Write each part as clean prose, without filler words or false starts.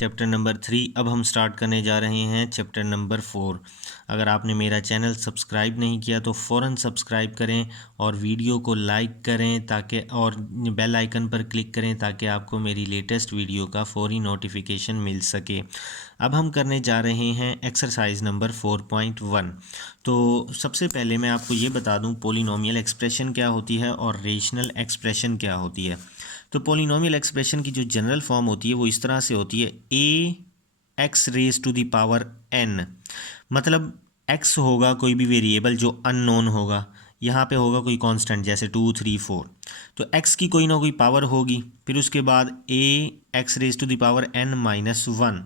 Chapter number 3। अब हम start करने जा रहे हैं चैप्टर नंबर 4। अगर आपने मेरा चैनल सब्सक्राइब नहीं किया तो फ़ौरन सब्सक्राइब करें और वीडियो को लाइक करें ताकि और बेल आइकन पर क्लिक करें ताकि आपको मेरी लेटेस्ट वीडियो का फौरी नोटिफिकेशन मिल सके। अब हम करने जा रहे हैं एक्सरसाइज नंबर 4.1। तो सबसे पहले मैं आपको ये बता दूं पोलिनोमियल एक्सप्रेशन क्या होती है और रेशनल एक्सप्रेशन क्या होती है। तो पोलिनोमियल एक्सप्रेशन की जो जनरल फॉर्म होती है वो इस तरह से होती है a x raise to the power n. मतलब एक्स होगा कोई भी वेरिएबल जो अननोन होगा, यहाँ पे होगा कोई कांस्टेंट जैसे 2 3 4, तो एक्स की कोई ना कोई पावर होगी, फिर उसके बाद a x raise to the power n minus 1।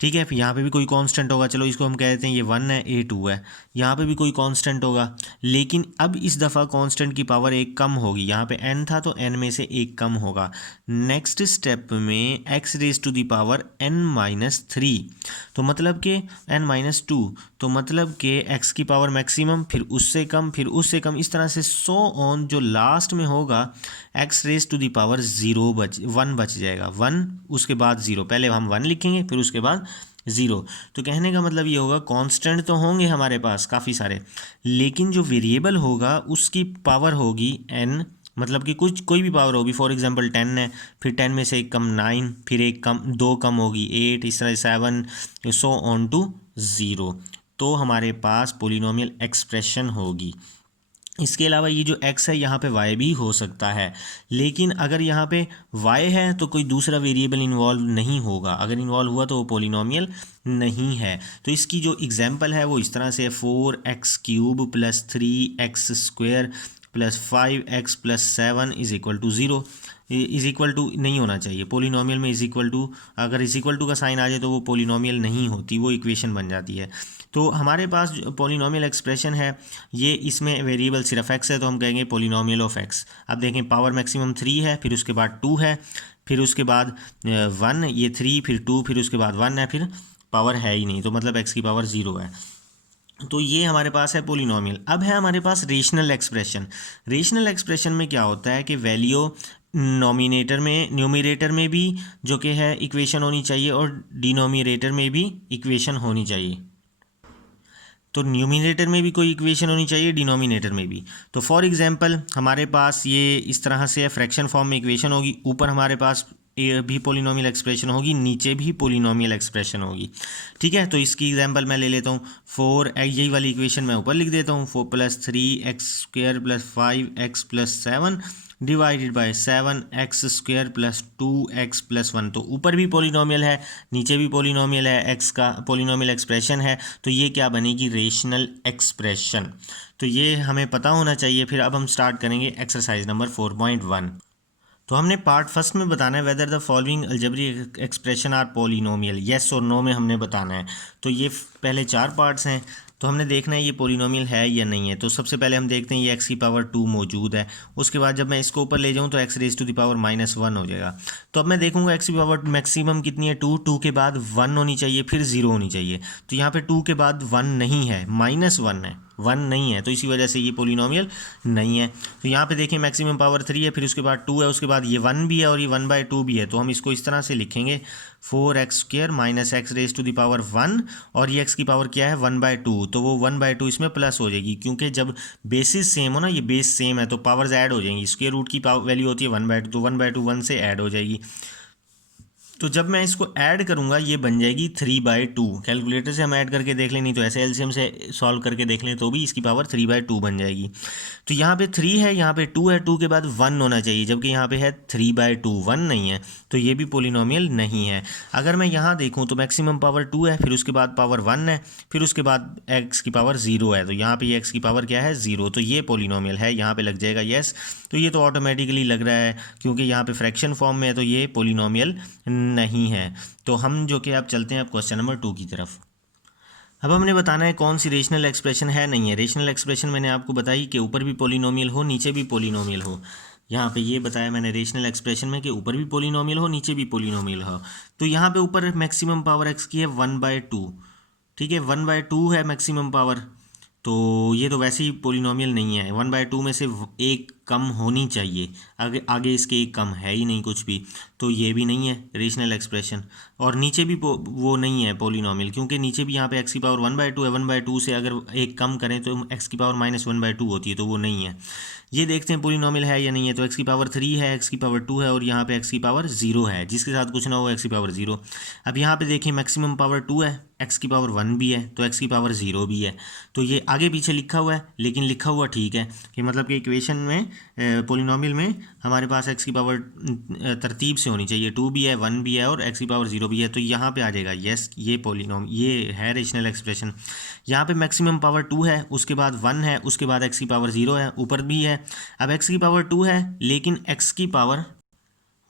ठीक है, फिर यहाँ पे भी कोई कांस्टेंट होगा, चलो इसको हम कह देते हैं ये 1 है, ए 2 है, यहाँ पे भी कोई कांस्टेंट होगा, लेकिन अब इस दफ़ा कांस्टेंट की पावर एक कम होगी। यहाँ पे n था तो n में से एक कम होगा। नेक्स्ट स्टेप में x raise to the power n minus 3, तो मतलब कि n माइनस 2, तो मतलब कि x की पावर मैक्सिमम, फिर उससे कम, फिर उससे कम, इस तरह से सो ऑन, जो लास्ट में होगा x raise to the power 1 बच जाएगा। 1 उसके बाद 0, पहले हम 1 लिखेंगे फिर उसके बाद 0। तो कहने का मतलब ये होगा कांस्टेंट तो होंगे हमारे पास काफ़ी सारे, लेकिन जो वेरिएबल होगा उसकी पावर होगी n, मतलब कि कुछ कोई भी पावर होगी। फॉर एग्जांपल 10 है, फिर 10 में से एक कम 9, फिर एक कम 2 कम होगी 8, इस तरह 7, सो ऑन टू 0। तो हमारे पास पोलिनोमियल एक्सप्रेशन होगी। इसके अलावा ये जो x है यहाँ पे y भी हो सकता है, लेकिन अगर यहाँ पे y है तो कोई दूसरा वेरिएबल इन्वॉल्व नहीं होगा। अगर इन्वॉल्व हुआ तो वो पोलिनोमियल नहीं है। तो इसकी जो एग्जांपल है वो इस तरह से है 4x³ plus 3x² plus 5x plus 7 is equal to 0। Is equal to नहीं होना चाहिए पोलिनोमियल में, इज इक्वल टू, अगर इज इक्वल टू का साइन आ जाए तो वो पोलिनोमियल नहीं होती, वो इक्वेशन बन जाती है। तो हमारे पास जो पोलिनोमियल एक्सप्रेशन है ये, इसमें वेरिएबल सिर्फ x है तो हम कहेंगे पोलिनोमियल ऑफ x। अब देखें पावर मैक्सिमम 3 है, फिर उसके बाद 2 है, फिर उसके बाद 1, ये 3 फिर 2 फिर उसके बाद 1 है, फिर पावर है ही नहीं, तो मतलब x की पावर 0 है। तो ये हमारे पास है पोलिनोमियल। अब है हमारे पास रेशनल एक्सप्रेशन। रेशनल एक्सप्रेशन में क्या होता है कि वैल्यू नोमिनेटर में, न्यूमरेटर में भी जो कि है इक्वेशन होनी चाहिए और डिनोमिनेटर में भी इक्वेशन होनी चाहिए। तो न्यूमिनेटर में भी कोई इक्वेशन होनी चाहिए, डिनोमिनेटर में भी। तो फॉर एग्जांपल हमारे पास ये इस तरह से है, फ्रैक्शन फॉर्म में इक्वेशन होगी, ऊपर हमारे पास भी पोलिनोमियल एक्सप्रेशन होगी, नीचे भी पोलिनोमियल एक्सप्रेशन होगी। ठीक है, तो इसकी एग्जांपल मैं ले लेता हूँ 4, यही वाली इक्वेशन मैं ऊपर लिख देता हूँ, 4 + 3x² + 5x + 7 divided by 7x² + 2x + 1। तो ऊपर भी पोलिनोमियल है, नीचे भी पोलिनोमियल है, x का पोलिनोमियल एक्सप्रेशन है, तो ये क्या बनेगी, रेशनल एक्सप्रेशन। तो ये हमें पता होना चाहिए। फिर अब हम स्टार्ट करेंगे एक्सरसाइज नंबर 4.1। तो हमने पार्ट फर्स्ट में बताना है whether the following algebraic expression are polynomial, yes और नो में हमने बताना है। तो ये पहले 4 पार्ट्स हैं, तो हमने देखना है ये पोलिनोमियल है या नहीं है। तो सबसे पहले हम देखते हैं ये x की पावर 2 मौजूद है, उसके बाद जब मैं इसको ऊपर ले जाऊँ तो x raise to the power -1 हो जाएगा। तो अब मैं देखूंगा x की पावर मैक्सिमम कितनी है, 2 के बाद 1 होनी चाहिए, फिर 0 होनी चाहिए। तो यहाँ पे 2 के बाद 1 नहीं है, -1 है, 1 नहीं है, तो इसी वजह से ये पोलिनोमियल नहीं है। तो यहाँ पे देखें मैक्सिमम पावर 3 है, फिर उसके बाद 2 है, उसके बाद ये 1 भी है और ये 1/2 भी है। तो हम इसको इस तरह से लिखेंगे 4x² - x raise to the power 1, और ये x की पावर क्या है 1/2, तो वो 1/2 इसमें प्लस हो जाएगी, क्योंकि जब बेसिस सेम हो ना, ये बेस सेम है तो पावर्स ऐड हो जाएंगी। स्क्वायर रूट की वैल्यू होती है 1/2, तो 1/2 1 से ऐड हो जाएगी। तो जब मैं इसको ऐड करूंगा ये बन जाएगी 3/2। कैलकुलेटर से हम ऐड करके देख लें, नहीं तो ऐसे एलसीएम से सॉल्व करके देख लें तो भी इसकी पावर 3/2 बन जाएगी। तो यहाँ पे 3 है, यहाँ पे 2 है, 2 के बाद 1 होना चाहिए, जबकि यहाँ पे है 3/2, 1 नहीं है, तो ये भी पोलिनोमियल नहीं है। अगर मैं यहाँ देखूँ तो मैक्सिमम पावर 2 है, फिर उसके बाद पावर 1 है, फिर उसके बाद x की पावर 0 है, तो यहाँ पे x की पावर क्या है 0, तो ये पोलिनोमियल है, यहाँ पे लग जाएगा यस। तो ये तो ऑटोमेटिकली लग रहा है क्योंकि यहाँ पे फ्रैक्शन फॉर्म में है, तो ये पोलिनोमियल नहीं है। तो हम जो कि अब चलते हैं अब क्वेश्चन नंबर 2 की तरफ। अब हमने बताना है कौन सी रेशनल एक्सप्रेशन है नहीं है। रेशनल एक्सप्रेशन मैंने आपको बताई कि ऊपर भी पोलिनोमियल हो, नीचे भी पोलिनोमियल हो। यहाँ पे ये बताया मैंने रेशनल एक्सप्रेशन में कि ऊपर भी पोलिनोमियल हो, नीचे भी पोलिनोमियल हो। तो यहाँ पे ऊपर मैक्सिमम पावर x की है 1/2, ठीक है, 1/2 है मैक्सिमम पावर, तो ये तो वैसे ही पोलिनोमियल नहीं है। 1/2 में से एक कम होनी चाहिए, आगे आगे इसके एक कम है ही नहीं कुछ भी, तो ये भी नहीं है रेशनल एक्सप्रेशन। और नीचे भी वो नहीं है पोलिनोमियल, क्योंकि नीचे भी यहाँ पे एक्स की पावर 1/2 है, 1/2 से अगर एक कम करें तो एक्स की पावर -1/2 होती है, तो वो नहीं है। ये देखते हैं पोलिनोमियल है या नहीं है। तो एक्स की पावर 3 है, एक्स की पावर 2 है, और यहाँ पे एक्स की पावर 0 है, जिसके साथ कुछ ना हो एक्स की पावर 0। अब यहाँ पे देखिए मैक्सिमम पावर 2 है, एक्स की पावर 1 भी है, तो एक्स की पावर 0 भी है। तो ये आगे पीछे लिखा हुआ है, लेकिन लिखा हुआ ठीक है कि मतलब कि इक्वेशन में पोलिनोमियल में हमारे पास एक्स की पावर तरतीब से होनी चाहिए, 2 भी है, 1 भी है, और एक्स की पावर 0 भी है। तो यहाँ पे आ जाएगा यस, ये ये है रेशनल एक्सप्रेशन। यहाँ पे मैक्सिमम पावर 2 है, उसके बाद 1 है, उसके बाद एक्स की पावर 0 है, ऊपर भी है। अब एक्स की पावर 2 है, लेकिन एक्स की पावर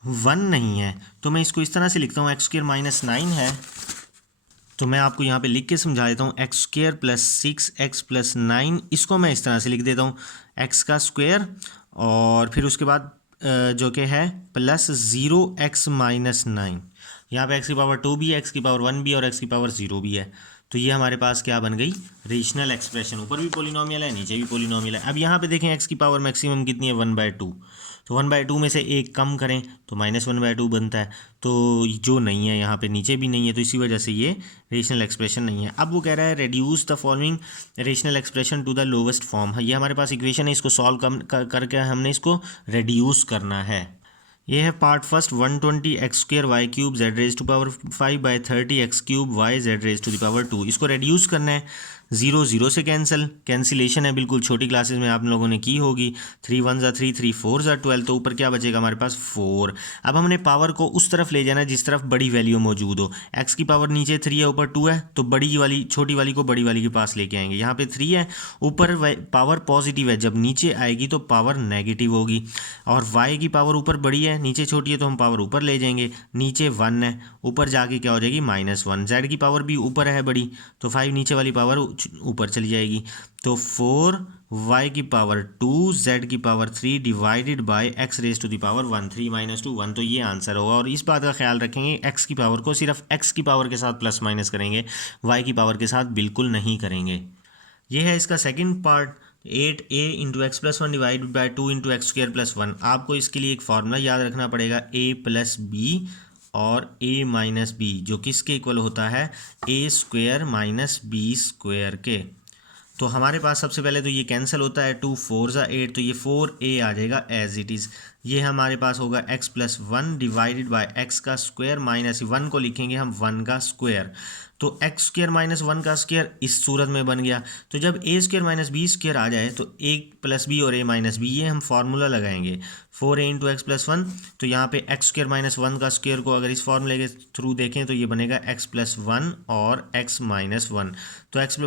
1 नहीं है, तो मैं इसको इस तरह से लिखता हूँ, x² - 9 है, तो मैं आपको यहाँ पे लिख के समझा देता हूँ, x² + 6x + 9, इसको मैं इस तरह से लिख देता हूँ, x का स्क्वायर और फिर उसके बाद जो कि है +0x - 9। यहाँ पे x की पावर 2 भी है, x की पावर 1 भी है, और x की पावर 0 भी है। तो ये हमारे पास क्या बन गई, रेशनल एक्सप्रेशन। ऊपर भी पोलिनोमियल है, नीचे भी पोलिनोमियल है। अब यहाँ पे देखें x की पावर मैक्सिमम कितनी है, 1/2। तो 1/2 में से एक कम करें तो -1/2 बनता है, तो जो नहीं है यहाँ पे नीचे भी नहीं है, तो इसी वजह से ये रेशनल एक्सप्रेशन नहीं है। अब वो कह रहा है reduce the following rational expression to the lowest form. ये हमारे पास इक्वेशन है, इसको सॉल्व करके हमने इसको रेड्यूस करना है। ये है part first, 120x² y³ z⁻5/30x³ y z⁻2। इसको रेड्यूस करना है, 0 0 से कैंसिलेशन है, बिल्कुल छोटी क्लासेस में आप लोगों ने की होगी। 3 1 ज़ा 3, 3 4 ज़ा 12, तो ऊपर क्या बचेगा हमारे पास 4। अब हमने पावर को उस तरफ ले जाना है जिस तरफ बड़ी वैल्यू मौजूद हो। एक्स की पावर नीचे 3 है, ऊपर 2 है, तो बड़ी वाली छोटी वाली को बड़ी वाली के पास लेके आएंगे। यहाँ पे 3 है, ऊपर पावर पॉजिटिव है, जब नीचे आएगी तो पावर नेगेटिव होगी। और वाई की पावर ऊपर बड़ी है, नीचे छोटी है, तो हम पावर ऊपर ले जाएंगे। नीचे 1 है, ऊपर जाके क्या हो जाएगी -1। जेड की पावर भी ऊपर है बड़ी, तो 5 नीचे वाली पावर ऊपर चली जाएगी। तो 4 y की पावर 2 z की पावर 3 डिवाइडेड बाय x⁻1 3 - 2 1, तो ये आंसर होगा। और इस बात का ख्याल रखेंगे, x की पावर को सिर्फ x की पावर के साथ प्लस माइनस करेंगे, y की पावर के साथ बिल्कुल नहीं करेंगे। ये है इसका second part, 8a × x + 1 divided bye 2 × x² + 1। आपको इसके लिए एक फार्मूला याद रखना पड़ेगा, a + b और a - b, जो किसके इक्वल होता है, a² - b² के। तो हमारे पास सबसे पहले तो ये कैंसिल होता है, 2 4 ज़ा 8, तो ये 4a आ जाएगा एज इट इज़। ये हमारे पास होगा x + 1 डिवाइडेड बाय x का स्क्वायर माइनस 1 को लिखेंगे हम 1 का स्क्वायर, तो x² - 1 का स्क्वायर इस सूरत में बन गया। तो जब a² - b² आ जाए तो a + b और a - b, ये हम फार्मूला लगाएंगे, 4a × x + 1, तो यहाँ पे x² - 1 का स्क्वायर को अगर इस फार्मूले के थ्रू देखें तो ये बनेगा x + 1 और x - 1, तो x +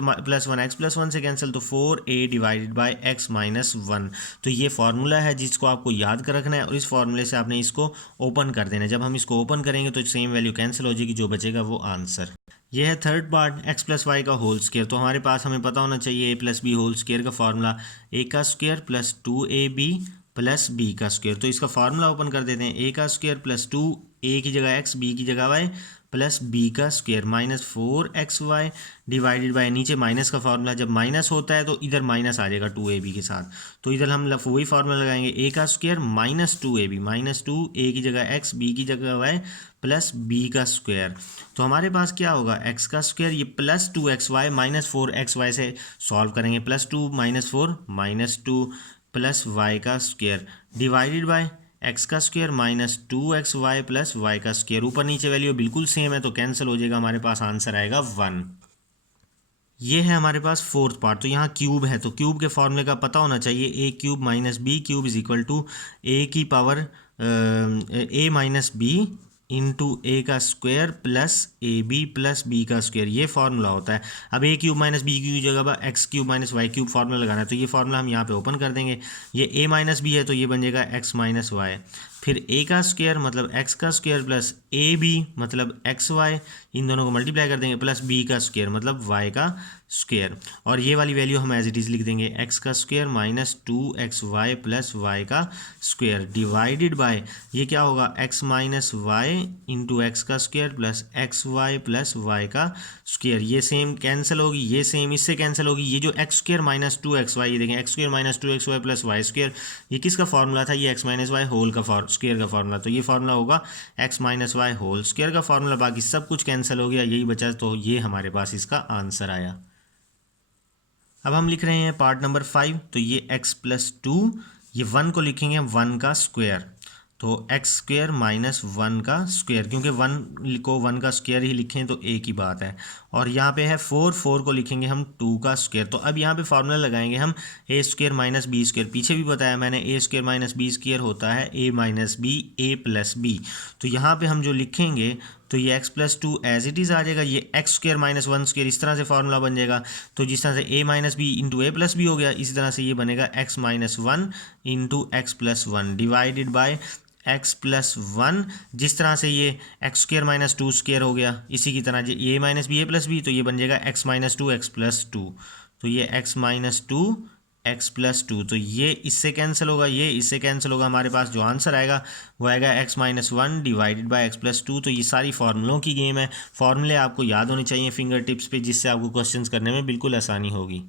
1 से कैंसिल, तो 4a डिवाइडेड बाय x - 1। तो ये फार्मूला है जिसको आपको याद कर रखना है, और इस फार्मूले से आपने इसको ओपन कर देना है। जब हम इसको ओपन करेंगे तो सेम वैल्यू कैंसिल हो जाएगी, जो बचेगा वो आंसर। यह है थर्ड पार्ट, x + y का होल स्क्वायर। तो हमारे पास हमें पता होना चाहिए a + b होल स्क्वायर का फार्मूला, a का स्क्वायर + 2ab + b का स्क्वायर। तो इसका फार्मूला ओपन कर देते हैं, a का स्क्वायर + 2, a की जगह x, b की जगह y, + b का स्क्वायर -4xy डिवाइडेड बाय, नीचे माइनस का फार्मूला, जब माइनस होता है तो इधर माइनस आ जाएगा 2ab के साथ, तो इधर हम वही फार्मूला लगाएंगे, a का स्क्वायर -2ab, -2, a की जगह x, b की जगह y, + b का स्क्वायर। तो हमारे पास क्या होगा, x का स्क्वायर, ये +2xy -4xy से सॉल्व करेंगे, +2 - 4 -2 + y का स्क्वायर डिवाइडेड बाय x का स्क्वायर -2xy + y का स्क्वायर। ऊपर नीचे वैल्यू बिल्कुल सेम है, तो कैंसिल हो जाएगा, हमारे पास आंसर आएगा 1। ये है हमारे पास फोर्थ पार्ट। तो यहाँ क्यूब है, तो क्यूब के फॉर्मूले का पता होना चाहिए, a³ - b³ = a की power a - b into a का स्क्वायर + ab + b का स्क्वायर, ये फार्मूला होता है। अब a³ - b की जगह x³ - y³ फार्मूला लगाना है, तो ये फार्मूला हम यहाँ पे ओपन कर देंगे। ये a - b है, तो ये बन जाएगा x - y, फिर a का स्क्वायर मतलब x का स्क्वायर प्लस ab मतलब xy, इन दोनों को मल्टीप्लाई कर देंगे, प्लस b का स्क्वायर मतलब y का स्क्वायर, और ये वाली वैल्यू हम एज इट इज़ लिख देंगे x का square minus 2xy plus y का स्क्वायर डिवाइडेड बाय ये क्या होगा x minus y into x का square plus x y plus y का स्क्वायर। ये सेम कैंसिल होगी, ये सेम इससे कैंसिल होगी, ये जो एक्स स्क्वायर माइनस 2xy, ये देखें x square minus 2xy plus y square, ये किसका फॉर्मूला था, ये एक्स माइनस वाई होल का स्क्वायर का फॉर्मूला, तो ये फॉर्मूला होगा x minus y whole square का फॉर्मूला। बाकी सब कुछ कैंसिल हो गया, यही बचा, तो ये हमारे पास इसका आंसर आया। अब हम लिख रहे हैं पार्ट नंबर 5, तो ये x प्लस 2, ये 1 को लिखेंगे 1 का स्क्वायर, तो एक्स स्क्वायर माइनस 1 का स्क्वायर, क्योंकि 1 को 1 का स्क्वायर ही लिखें तो एक ही बात है, और यहाँ पे है 4 को लिखेंगे हम 2 का स्क्वायर। तो अब यहाँ पे फार्मूला लगाएंगे हम a square minus b square, पीछे भी बताया मैंने a square minus b square होता है a minus b a plus b. तो यहाँ पे हम जो लिखेंगे तो ये x plus 2 as it is आ जाएगा, ये एक्स स्क्वायर माइनस 1 स्क्वायर, इस तरह से फार्मूला बन जाएगा। तो जिस तरह से a minus b into a plus b हो गया, इसी तरह से ये बनेगा x minus 1 into x plus 1 divided by x plus 1। जिस तरह से ये एक्स स्क्वायर माइनस 2 स्क्वायर हो गया, इसी की तरह ये minus b a plus b, तो ये बन जाएगा x माइनस 2 एक्स प्लस 2, तो ये x माइनस 2 एक्स प्लस 2, तो ये इससे कैंसिल होगा, ये इससे कैंसिल होगा, हमारे पास जो आंसर आएगा वो आएगा x minus 1 divided by x plus 2। तो ये सारी फार्मूलों की गेम है, फार्मूले आपको याद होने चाहिए फिंगर टिप्स पे, जिससे आपको क्वेश्चंस करने में बिल्कुल आसानी होगी।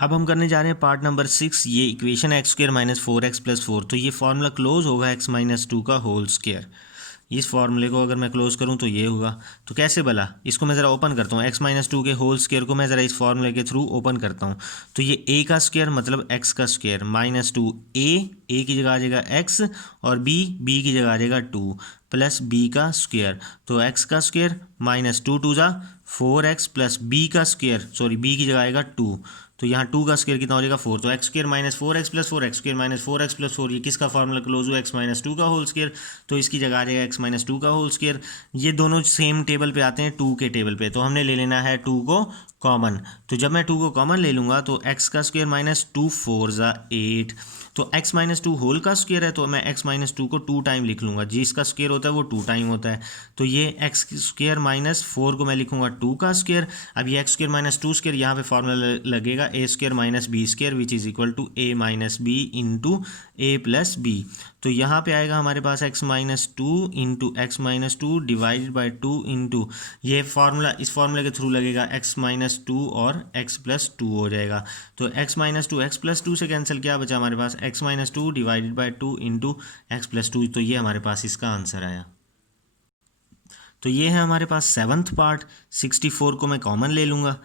अब हम करने जा रहे हैं पार्ट नंबर 6, ये equation x square minus 4x plus 4, तो ये फार्मूला क्लोज होगा एक्स माइनस 2 का होल स्क्वायर। इस फार्मूले को अगर मैं क्लोज करूं तो ये होगा, तो कैसे भला, इसको मैं ज़रा ओपन करता हूँ, x माइनस 2 के होल स्क्वायर को मैं ज़रा इस फार्मूले के थ्रू ओपन करता हूँ। तो ये a का स्क्वायर मतलब x का स्क्वायर माइनस 2 a की जगह आ जाएगा x, और b की जगह आ जाएगा 2 प्लस b का स्क्वायर, तो x का स्क्वायर माइनस 2 2 ज़ा 4x प्लस b का स्क्वायर, सॉरी b की जगह आएगा 2, तो यहाँ 2 का स्क्वायर कितना हो जाएगा 4, तो x square minus 4x plus 4 x square minus 4x plus 4, ये किसका फार्मूला क्लोज हुआ एक्स माइनस 2 का होल स्क्वायर, तो इसकी जगह आ जाएगा एक्स माइनस 2 का होल स्क्वायर। ये दोनों सेम टेबल पे आते हैं 2 के टेबल पे, तो हमने ले लेना है 2 को कॉमन, तो जब मैं 2 को कॉमन ले लूँगा तो एक्स का स्क्वायर माइनस 2 4 ज़ा 8, तो x माइनस 2 होल का स्क्वायर है, तो मैं x माइनस 2 को 2 टाइम लिख लूँगा, जिसका स्क्वायर होता है वो 2 टाइम होता है, तो ये x स्क्वायर माइनस 4 को मैं लिखूँगा 2 का स्क्वायर। अब ये x स्क्वायर माइनस 2 स्क्वायर, यहाँ पे फार्मूला लगेगा a square minus b square which is equal to a minus b into a plus b. तो यहाँ पे आएगा हमारे पास x minus 2 into x minus 2 divided by 2 into ये फार्मूला, इस फार्मूले के थ्रू लगेगा x माइनस 2 और x प्लस 2 हो जाएगा, तो x माइनस 2 एक्स प्लस 2 से कैंसिल क्या बचा हमारे पास x minus 2 divided by 2 into x plus 2, तो ये हमारे पास इसका आंसर आया। तो ये है हमारे पास 7th पार्ट, 64 को मैं कॉमन ले लूँगा,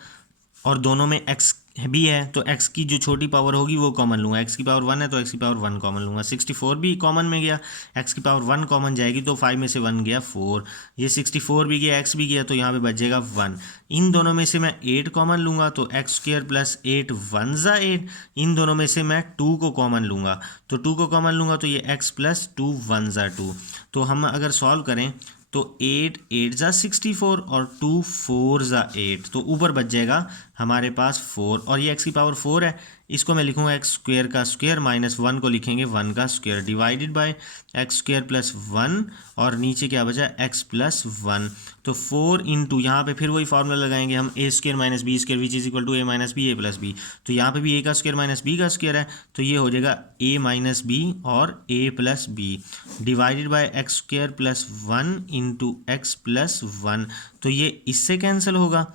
और दोनों में x भी है तो x की जो छोटी पावर होगी वो कॉमन लूँगा, x की पावर 1 है तो x की पावर 1 कॉमन लूँगा, 64 भी कॉमन में गया, x की पावर 1 कॉमन जाएगी तो 5 में से 1 गया 4, ये 64 भी गया x भी गया, तो यहाँ पे बच जाएगा 1। इन दोनों में से मैं 8 कॉमन लूँगा, तो एक्स स्क्वायर प्लस 8 1 ज़ा 8, इन दोनों में से मैं 2 को कॉमन लूँगा, तो 2 को कॉमन लूँगा तो ये x प्लस 2 1 ज़ा 2, तो हम अगर सॉल्व करें तो 8 8 ज़ा 64 और 2 4 ज़ा 8, तो ऊपर बच जाएगा हमारे पास 4, और ये x की पावर 4 है, इसको मैं लिखूँगा एक्स स्क्वायर का स्क्वायर माइनस 1 को लिखेंगे 1 का square divided by x square plus 1, और नीचे क्या बचा x प्लस 1, तो 4 इंटू यहाँ पे फिर वही फार्मूला लगाएंगे हम a square minus b square which is equal to a minus b a plus b, तो यहाँ पे भी a का स्क्वायर माइनस b का स्क्वायर है, तो ये हो जाएगा a माइनस बी और a plus b divided by x square plus 1 into x plus 1, तो ये इससे कैंसिल होगा,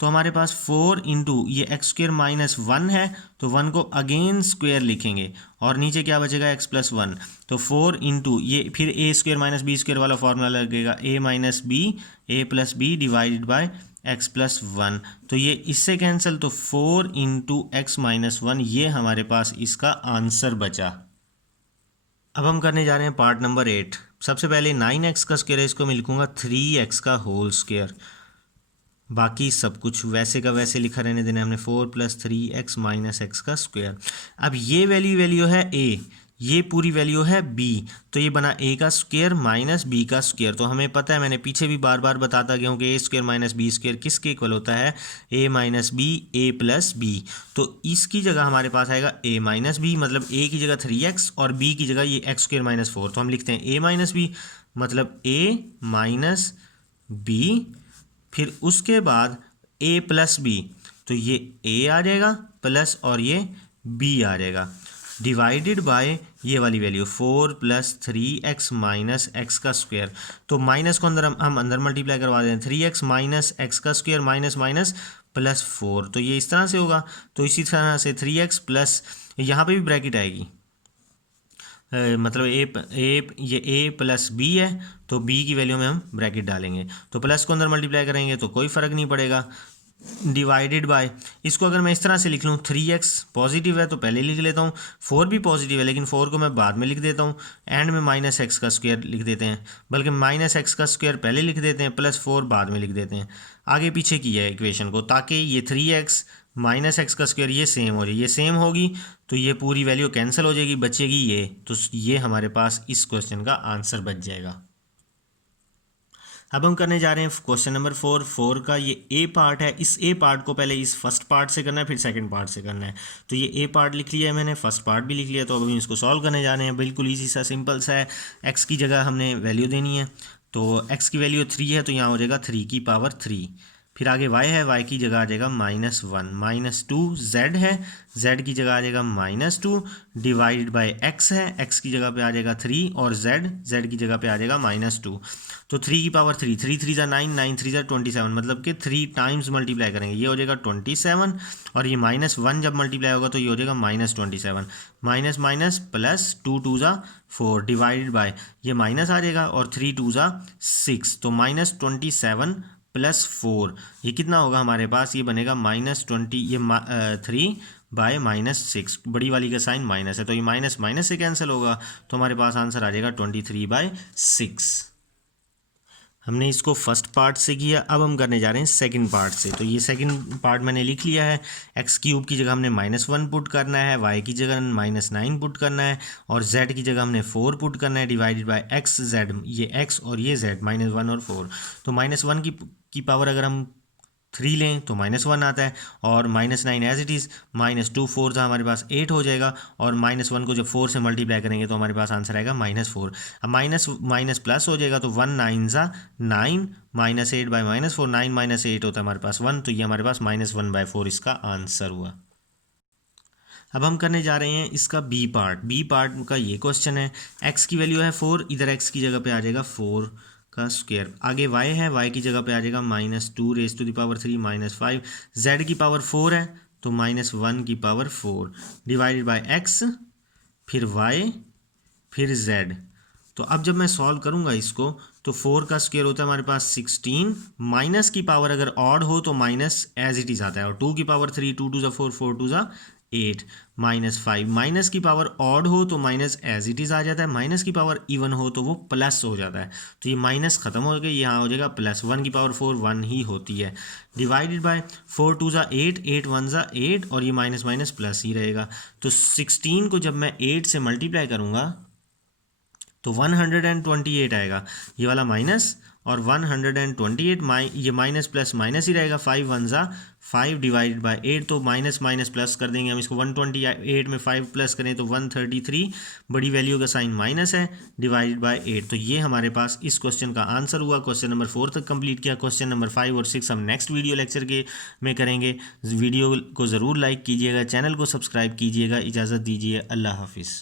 तो हमारे पास 4 इंटू ये एक्स स्क्वायर माइनस 1 है तो 1 को अगेन स्क्वायर लिखेंगे, और नीचे क्या बचेगा x प्लस 1, तो 4 इंटू ये फिर a square minus b square वाला फॉर्मूला लगेगा a minus b a plus b divided by x plus 1, तो ये इससे कैंसिल, तो 4 इंटू एक्स माइनस 1, ये हमारे पास इसका आंसर बचा। अब हम करने जा रहे हैं पार्ट नंबर 8। सबसे पहले 9x का स्क्वायर है, इसको मैं लिखूँगा 3x का होल स्क्वायर, बाकी सब कुछ वैसे का वैसे लिखा रहने देना हमने, 4 प्लस 3x माइनस एक्स का स्क्वायर। अब ये वैल्यू है a, ये पूरी वैल्यू है b, तो ये बना a का स्क्वायर माइनस b का स्क्वायर। तो हमें पता है, मैंने पीछे भी बार बार बताता गया हूँ कि a square minus b square किसके इक्वल होता है, a minus b a plus b. तो इसकी जगह हमारे पास आएगा a माइनस बी, मतलब a की जगह 3x और b की जगह ये x स्क्वायर माइनस 4। तो हम लिखते हैं a माइनस बी मतलब a माइनस b, फिर उसके बाद a प्लस बी, तो ये a आ जाएगा प्लस और ये b आ जाएगा, डिवाइडेड बाय ये वाली value 4 plus 3x minus x का स्क्वायर। तो माइनस को अंदर हम अंदर मल्टीप्लाई करवा दें, 3x माइनस एक्स का स्क्वायर माइनस माइनस प्लस 4, तो ये इस तरह से होगा। तो इसी तरह से 3x प्लस यहाँ पे भी ब्रैकेट आएगी, मतलब ये a प्लस बी है, तो b की वैल्यू में हम ब्रैकेट डालेंगे, तो प्लस को अंदर मल्टीप्लाई करेंगे तो कोई फ़र्क नहीं पड़ेगा, डिवाइडेड बाय। इसको अगर मैं इस तरह से लिख लूँ, 3x पॉजिटिव है तो पहले लिख लेता हूँ, 4 भी पॉजिटिव है लेकिन 4 को मैं बाद में लिख देता हूँ, एंड में माइनस एक्स का स्क्वायर लिख देते हैं, बल्कि माइनस एक्स का स्क्वायर पहले लिख देते हैं, प्लस 4 बाद में लिख देते हैं। आगे पीछे किया है इक्वेशन को, ताकि ये 3x माइनस एक्स का स्क्वायर ये सेम हो जाए, ये सेम होगी तो ये पूरी वैल्यू कैंसिल हो जाएगी, बचेगी ये, तो ये हमारे पास इस क्वेश्चन का आंसर बच जाएगा। अब हम करने जा रहे हैं क्वेश्चन नंबर 4 का। ये ए पार्ट है, इस ए पार्ट को पहले इस फर्स्ट पार्ट से करना है, फिर सेकंड पार्ट से करना है। तो ये ए पार्ट लिख लिया है मैंने, फर्स्ट पार्ट भी लिख लिया, तो अब हम इसको सॉल्व करने जा रहे हैं। बिल्कुल ईजी सा सिंपल सा है। एक्स की जगह हमने वैल्यू देनी है, तो एक्स की वैल्यू 3 है तो यहाँ हो जाएगा 3 की पावर 3। फिर आगे y है, y की जगह आ जाएगा -1, -2 z है, z की जगह आ जाएगा -2, डिवाइड बाय x है, x की जगह पे आ जाएगा 3 और z की जगह पे आ जाएगा -2। तो 3 की पावर 3, 3 3 ज़ा 9, 9 3 ज़ा 27, मतलब कि 3 टाइम्स मल्टीप्लाई करेंगे, ये हो जाएगा 27, और ये -1 जब मल्टीप्लाई होगा तो ये हो जाएगा -27, माइनस माइनस प्लस 2 2 ज़ा 4, डिवाइडेड बाय ये माइनस आ जाएगा और 3 2 ज़ा 6, तो -27 प्लस 4, ये कितना होगा हमारे पास, ये बनेगा -20, ये 3 बाय -6, बड़ी वाली का साइन माइनस है तो ये माइनस माइनस से कैंसिल होगा, तो हमारे पास आंसर आ जाएगा 23/6। हमने इसको फर्स्ट पार्ट से किया, अब हम करने जा रहे हैं सेकंड पार्ट से। तो ये सेकंड पार्ट मैंने लिख लिया है, एक्स क्यूब की जगह हमने -1 पुट करना है, वाई की जगह -9 पुट करना है, और जेड की जगह हमने 4 पुट करना है, डिवाइडेड बाय एक्स जेड, ये एक्स और ये जेड -1 और 4। तो -1 की पावर अगर हम 3 लें तो -1 आता है, और -9 एज इट इज़, -2 4 था हमारे पास 8 हो जाएगा, और -1 को जब 4 से मल्टीप्लाई करेंगे तो हमारे पास आंसर आएगा -4। अब माइनस माइनस प्लस हो जाएगा, तो 1 9 ज़ा 9, -8 बाय -4, 9 - 8 होता है हमारे पास 1, तो ये हमारे पास -1/4 इसका आंसर हुआ। अब हम करने जा रहे हैं इसका बी पार्ट का ये क्वेश्चन है। एक्स की वैल्यू है 4, इधर एक्स की जगह पे आ जाएगा 4 का स्क्वायर, आगे y है, y की जगह पे आ जाएगा -2 raise to the power 3 -5, z की पावर 4 है तो -1 की पावर 4, डिवाइडेड बाय x, फिर y, फिर z। तो अब जब मैं सॉल्व करूंगा इसको, तो 4 का स्क्वायर होता है हमारे पास 16, माइनस की पावर अगर ऑड हो तो माइनस एज इट इज आता है, और 2 की पावर 3, 2 2 ज़ा 4, 4 2 ज़ा 8, -5, माइनस की पावर ऑड हो तो माइनस एज इट इज आ जाता है, माइनस की पावर इवन हो तो वो प्लस हो जाता है, तो ये माइनस खत्म हो गया, यहाँ हो जाएगा प्लस, 1 की पावर 4 1 ही होती है, डिवाइडेड बाय 4 2 ज़ा 8, 8 1 ज़ा 8, और ये माइनस माइनस प्लस ही रहेगा। तो 16 को जब मैं 8 से मल्टीप्लाई करूँगा तो 128 आएगा, ये वाला माइनस और 128 ये माइनस प्लस माइनस ही रहेगा, 5 1 ज़ा 5, डिवाइडेड बाय 8, तो माइनस माइनस प्लस कर देंगे हम इसको, 128 में 5 प्लस करें तो 133, बड़ी वैल्यू का साइन माइनस है, डिवाइडेड बाय 8। तो ये हमारे पास इस क्वेश्चन का आंसर हुआ। क्वेश्चन नंबर 4 तक कंप्लीट किया। क्वेश्चन नंबर 5 और 6 हम नेक्स्ट वीडियो लेक्चर के में करेंगे। वीडियो को ज़रूर लाइक कीजिएगा, चैनल को सब्सक्राइब कीजिएगा। इजाज़त दीजिए, अल्लाह हाफिज़।